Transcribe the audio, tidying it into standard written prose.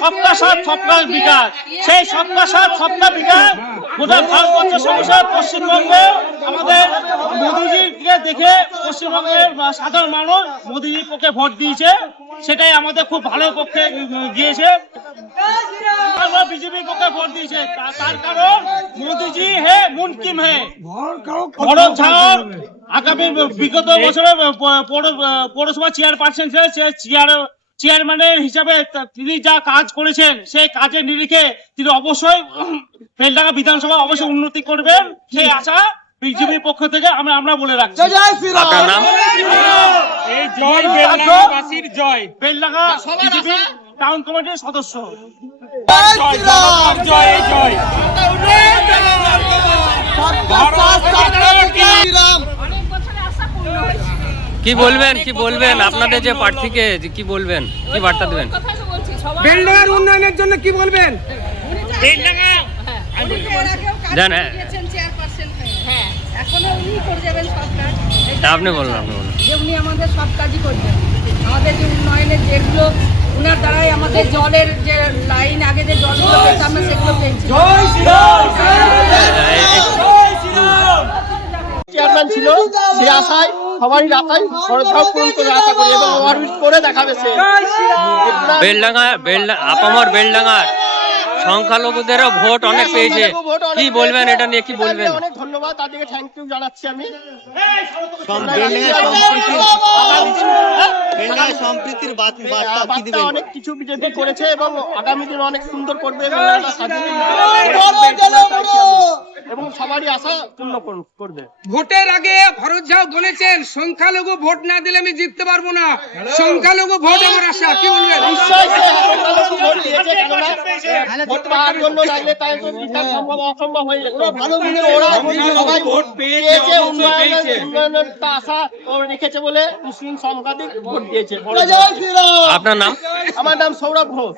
সবকা সাথ সবকা বিকাশ, সেই সবকা সাথ সবকা বিকাশ গোটা ভারতবর্ষ সমস্যা পশ্চিমবঙ্গে আমাদের মোদীজিকে দেখে পশ্চিমবঙ্গের সাধারণ মানুষ মোদীজির পক্ষে ভোট দিয়েছে, সেটাই আমাদের খুব ভালো পক্ষে গিয়েছে। বিজেপির পক্ষে ভোট দিয়েছে তার কারণ মোদীজি হে মুনকিম হে ভরত ঝাড় আগামী বিগত বছরে পৌরসভা চেয়ারপারসন চেয়ারম্যানের হিসাবে তিনি যা কাজ করেছেন সেই কাজের নিরিখে তিনি অবশ্যই বেলডাঙ্গা বিধানসভা অবশ্যই উন্নতি করবেন, সেই আশা বিজেপির পক্ষ থেকে আমরা বলে রাখছি। আপনার নাম? বেলডাঙ্গা বিজেপি টাউন কমিটির সদস্য। কি বলবেন আপনাদের যে প্রার্থীকে কি বলবেন, কি বার্তা দেবেন? বেলডাঙ্গার উন্নয়নের জন্য কি বলবেন? আপনি বলুন। যে উনি আমাদের সব কাজই করবেন, আমাদের যে উন্নয়নের যেগুলো উনার দ্বারাই আমাদের জলের যে লাইন আগে যে জলগুলো পেতাম আমরা সেগুলো পেয়েছি। চেয়ারম্যান ছিল সেই আশায় সবারই আশায় ভরতভাব পূরণ করে আশা করি এবং ওভারভিট করে দেখাবে সে। আপামর বেলডাঙ্গার সংখ্যালঘুদেরও ভোট অনেক পেয়েছে, কি বলবেন এটা নিয়ে? কি বলবেন? অনেক ধন্যবাদ, তাদেরকে থ্যাংক ইউ জানাচ্ছি আমি। অনেক কিছু বিজেপি করেছে এবং আগামী দিন অনেক সুন্দর করবে এবং সবারই আশা পূর্ণ করবে। ভোটের আগে ভরত ঝাও বলেছেন সংখ্যালঘু ভোট না দিলে আমি জিততে পারবো না, সংখ্যালঘু ভোট আমার আশা। কি বলবেন? নিশ্চয়ই সে সংখ্যালঘু ভোট দিয়েছে, কেননা ভোট পাওয়ার জন্য লাগলে তাই তো জিতা সম্ভব অসম্ভব হয়ে যেত। ওরা সবাই ভোট পেয়েছে, উন্নয়নের আশা রেখেছে বলে মুসলিম সংখ্যাধিক ভোট দিয়েছে। আপনার নাম? আমার নাম সৌরভ ঘোষ।